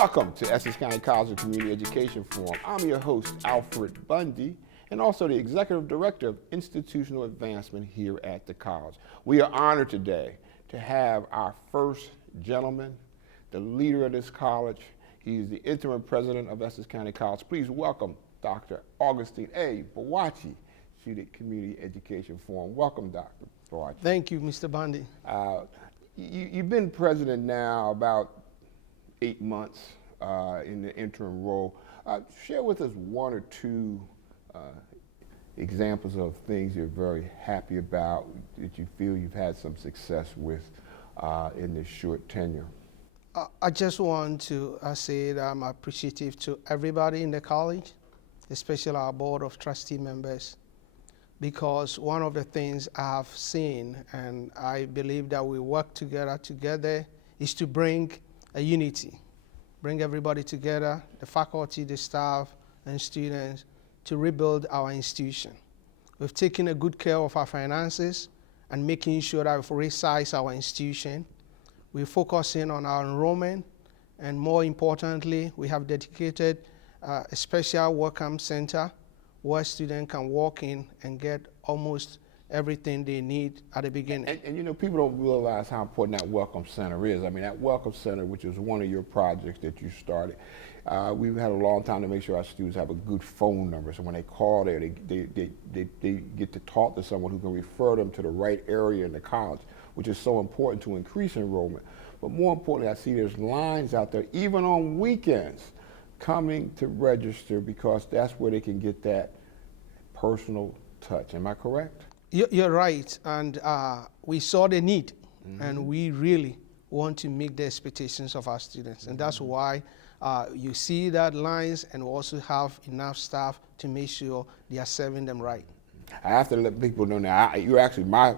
Welcome to Essex County College Community Education Forum. I'm your host, Alfred Bundy, and also the Executive Director of Institutional Advancement here at the college. We are honored today to have our first gentleman, the leader of this college. He's the Interim President of Essex County College. Please welcome Dr. Augustine A. Boakye to the Community Education Forum. Welcome, Dr. Boakye. Thank you, Mr. Bundy. You've been president now about 8 months in the interim role. Share with us one or two examples of things you're very happy about, that you feel you've had some success with in this short tenure. I just want to say that I'm appreciative to everybody in the college, especially our board of trustee members, because one of the things I have seen, and I believe that we work together, is to bring a unity, bring everybody together, the faculty, the staff, and students, to rebuild our institution. We've taken a good care of our finances and making sure that we've resized our institution. We're focusing on our enrollment, and more importantly, we have dedicated a special welcome center where students can walk in and get almost everything they need at the beginning. And you know, people don't realize how important that Welcome Center is. I mean, that Welcome Center, which is one of your projects that you started, we've had a long time to make sure our students have a good phone number. So when they call there, they get to talk to someone who can refer them to the right area in the college, which is so important to increase enrollment. But more importantly, I see there's lines out there, even on weekends, coming to register because that's where they can get that personal touch. Am I correct? You're right, and we saw the need, and we really want to meet the expectations of our students, and that's why you see that lines, and we also have enough staff to make sure they are serving them right. I have to let people know now, you're actually my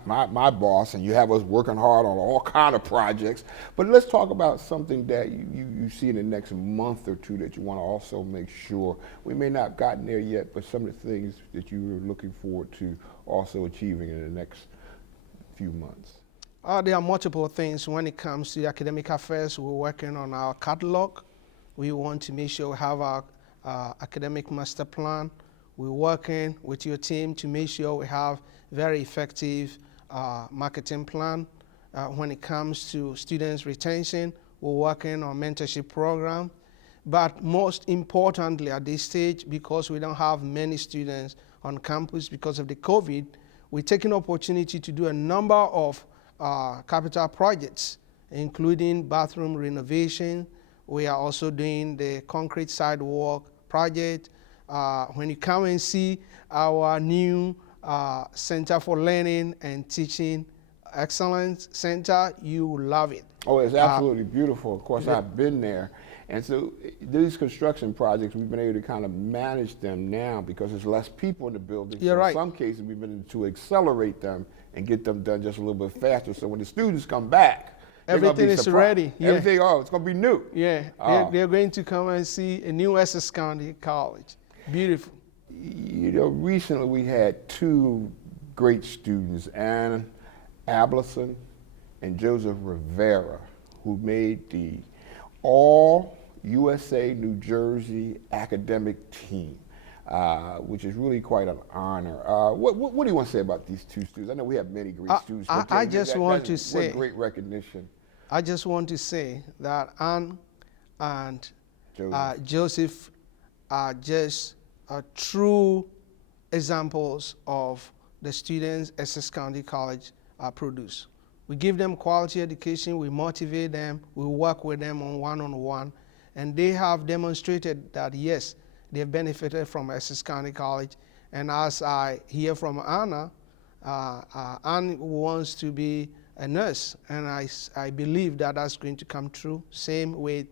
boss, and you have us working hard on all kind of projects. But let's talk about something that you see in the next month or two that you want to also make sure. We may not have gotten there yet, but some of the things that you were looking forward to also achieving in the next few months. There are multiple things when it comes to the academic affairs. We're working on our catalog. We want to make sure we have our academic master plan. We're working with your team to make sure we have very effective marketing plan. When it comes to students retention, we're working on mentorship program. But most importantly at this stage, because we don't have many students on campus because of the COVID, we're taking opportunity to do a number of capital projects, including bathroom renovation. We are also doing the concrete sidewalk project. When you come and see our new Center for Learning and Teaching Excellence Center, you will love it. Oh, it's absolutely beautiful. Of course, I've been there. And so these construction projects, we've been able to kind of manage them now because there's less people in the building. You're right. In some cases, we've been able to accelerate them and get them done just a little bit faster. So when the students come back, everything is ready. Yeah. Everything, it's going to be new. Yeah, they're going to come and see a new Essex County College. Beautiful. You know, recently we had two great students, Ann Ableson and Joseph Rivera, who made the All-USA New Jersey academic team, which is really quite an honor. What do you want to say about these two students? I know we have many great students. I just want to say, what great recognition. I just want to say that Ann and Joseph are just true examples of the students Essex County College produce. We give them quality education, we motivate them, we work with them on one-on-one, and they have demonstrated that, yes, they've benefited from Essex County College. And as I hear from Anna, Ann wants to be a nurse, and I believe that that's going to come true. Same with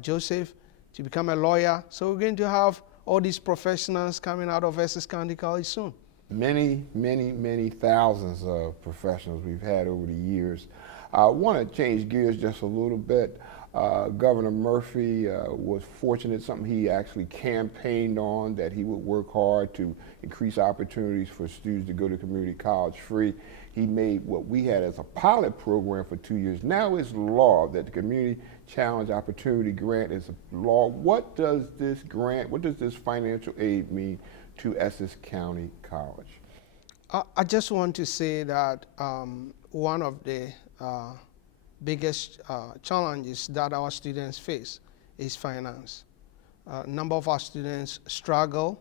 Joseph, to become a lawyer. So we're going to have all these professionals coming out of Essex County College soon. Many, many, many thousands of professionals we've had over the years. I want to change gears just a little bit. Governor Murphy was fortunate, something he actually campaigned on, that he would work hard to increase opportunities for students to go to community college free. He made what we had as a pilot program for 2 years. Now it's law that the Community Challenge Opportunity Grant is a law. What does this grant, what does this financial aid mean to Essex County College? I just want to say that one of the biggest challenges that our students face is finance. A number of our students struggle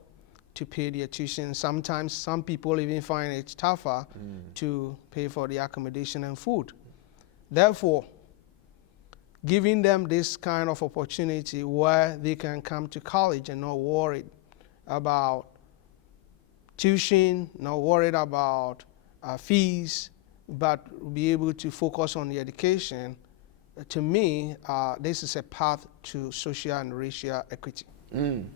to pay their tuition. Sometimes some people even find it tougher to pay for the accommodation and food. Therefore, giving them this kind of opportunity where they can come to college and not worried about tuition, not worried about fees, but be able to focus on the education, to me, this is a path to social and racial equity. And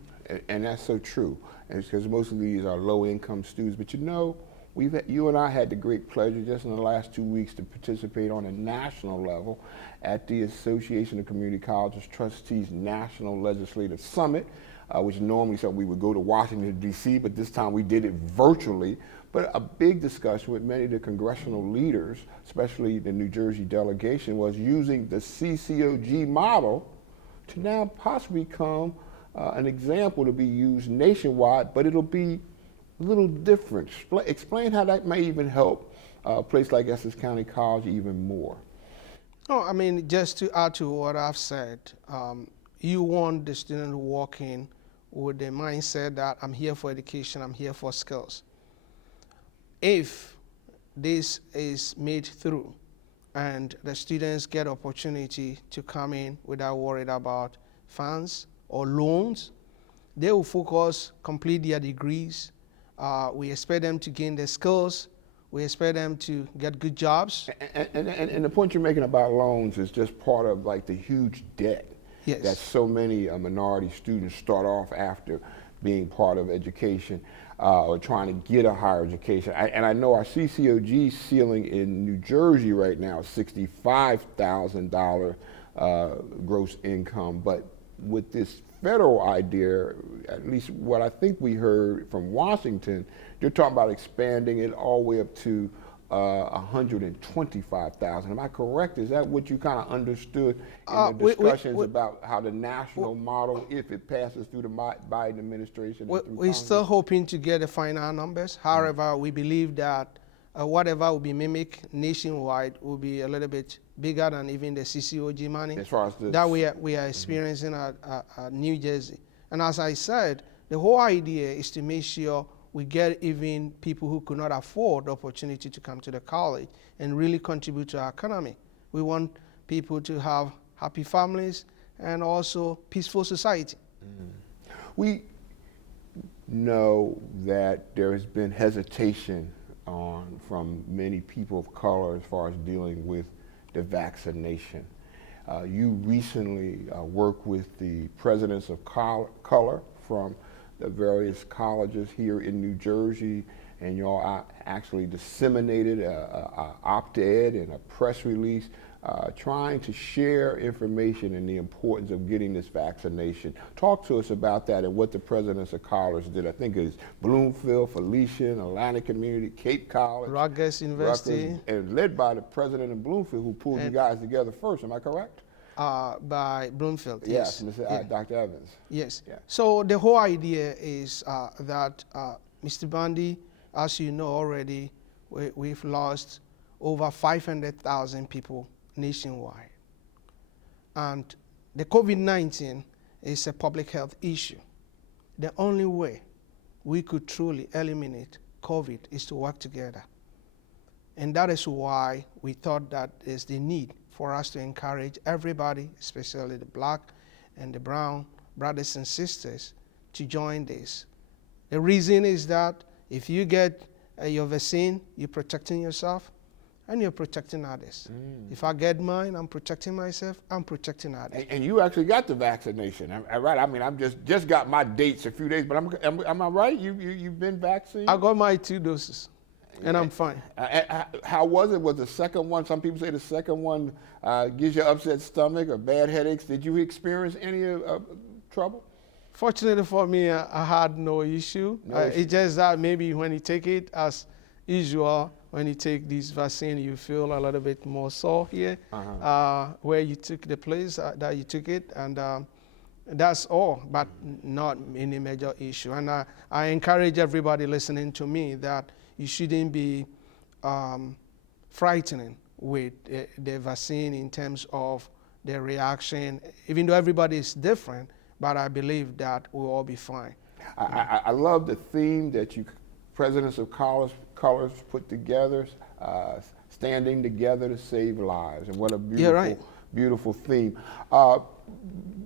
that's so true, and it's because most of these are low-income students. But you know, you and I had the great pleasure just in the last 2 weeks to participate on a national level at the Association of Community Colleges Trustees National Legislative Summit, which normally something we would go to Washington, D.C., but this time we did it virtually. But a big discussion with many of the congressional leaders, especially the New Jersey delegation, was using the CCOG model to now possibly become an example to be used nationwide, but it'll be a little different. Explain how that may even help a place like Essex County College even more. Oh, I mean, just to add to what I've said, you want the student to walk in with the mindset that I'm here for education, I'm here for skills. If this is made through and the students get opportunity to come in without worried about funds or loans, they will focus, complete their degrees. We expect them to gain their skills. We expect them to get good jobs. And the point you're making about loans is just part of like the huge debt that so many minority students start off after being part of education or trying to get a higher education. And I know our CCOG ceiling in New Jersey right now is $65,000 gross income, but with this federal idea, at least what I think we heard from Washington, you're talking about expanding it all the way up to $125,000. Am I correct? Is that what you kind of understood in the discussions about how the national model, if it passes through the Biden administration? We're still hoping to get the final numbers. However, we believe that whatever will be mimicked nationwide will be a little bit bigger than even the CCOG money as far as that we are experiencing at New Jersey. And as I said, the whole idea is to make sure we get even people who could not afford the opportunity to come to the college and really contribute to our economy. We want people to have happy families and also peaceful society. We know that there has been hesitation from many people of color as far as dealing with the vaccination. You recently worked with the presidents of color from the various colleges here in New Jersey, and y'all actually disseminated a op-ed and a press release trying to share information and the importance of getting this vaccination. Talk to us about that and what the presidents of colleges did. I think it's Bloomfield, Felician, Atlantic Community, Cape College, Rutgers University, and led by the president of Bloomfield, who pulled you guys together first. Am I correct? By Bloomfield, yes. Dr. Evans. Yes. Yeah. So the whole idea is that Mr. Bundy, as you know already, we've lost over 500,000 people nationwide. And the COVID-19 is a public health issue. The only way we could truly eliminate COVID is to work together. And that is why we thought that there's the need for us to encourage everybody, especially the black and the brown brothers and sisters, to join this. The reason is that if you get your vaccine, you're protecting yourself and you're protecting others. If I get mine, I'm protecting myself, I'm protecting others. And you actually got the vaccination, right? I mean, I'm just got my dates a few days, but am I right? You've been vaccinated? I got my 2 doses. and I'm fine. How was it? Was the second one, some people say the second one gives you upset stomach or bad headaches. Did you experience any trouble? Fortunately for me, I had no issue. It's just that maybe when you take it, as usual, when you take this vaccine, you feel a little bit more sore here, where you took the place that you took it, and that's all, but not any major issue. And I encourage everybody listening to me that you shouldn't be frightening with the vaccine in terms of the reaction, even though everybody is different. But I believe that we'll all be fine. I love the theme that you presidents of colors put together, standing together to save lives, and what a beautiful, beautiful theme.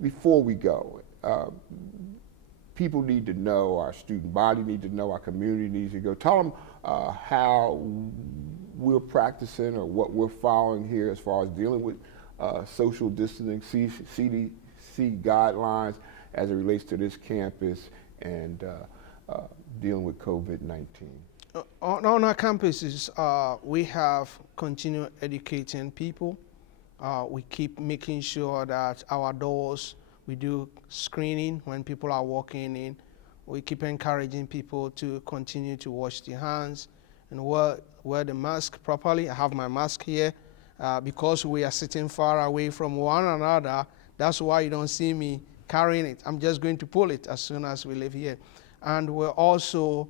Before we go, people need to know, our student body need to know, our community needs to go. Tell them how we're practicing or what we're following here as far as dealing with social distancing, CDC guidelines as it relates to this campus and dealing with COVID-19. On our campuses, we have continued educating people. We keep making sure that our doors, we do screening when people are walking in. We keep encouraging people to continue to wash their hands and wear the mask properly. I have my mask here. Because we are sitting far away from one another, that's why you don't see me carrying it. I'm just going to pull it as soon as we leave here. And we'll also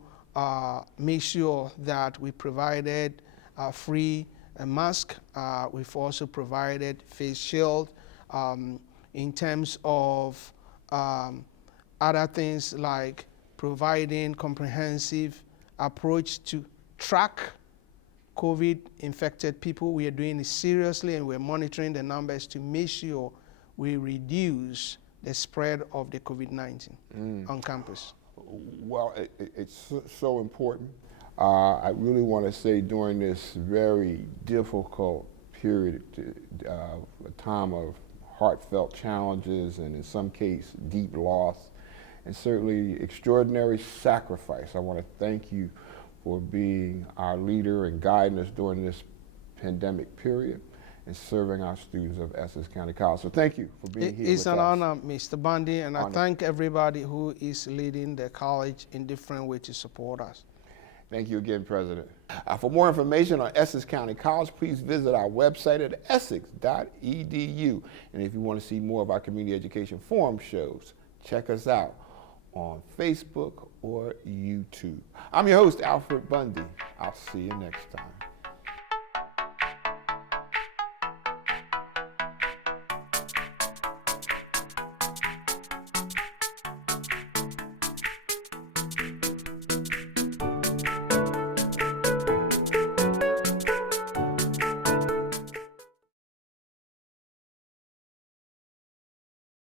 make sure that we provided free mask. We've also provided face shield. In terms of other things like providing comprehensive approach to track COVID-infected people. We are doing it seriously, and we're monitoring the numbers to make sure we reduce the spread of the COVID-19 on campus. Well, it's so important. I really want to say during this very difficult period, a time of heartfelt challenges and in some case deep loss, and certainly extraordinary sacrifice, I want to thank you for being our leader and guiding us during this pandemic period and serving our students of Essex County College. So thank you for being here with us. It's an honor, Mr. Bundy, and I thank everybody who is leading the college in different ways to support us. Thank you again, President. For more information on Essex County College, please visit our website at essex.edu. And if you want to see more of our community education forum shows, check us out on Facebook or YouTube. I'm your host, Alfred Bundy. I'll see you next time.